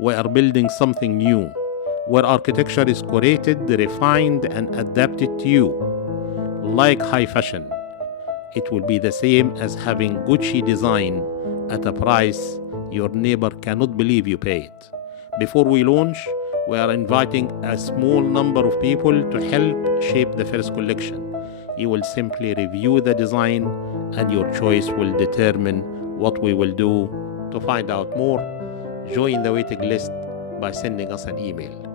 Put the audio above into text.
We are building something new, where architecture is curated, refined, and adapted to you. Like high fashion, it will be the same as having Gucci design at a price your neighbor cannot believe you paid. Before we launch, we are inviting a small number of people to help shape the first collection. You will simply review the design, and your choice will determine what we will do. To find out more, join the waiting list by sending us an email.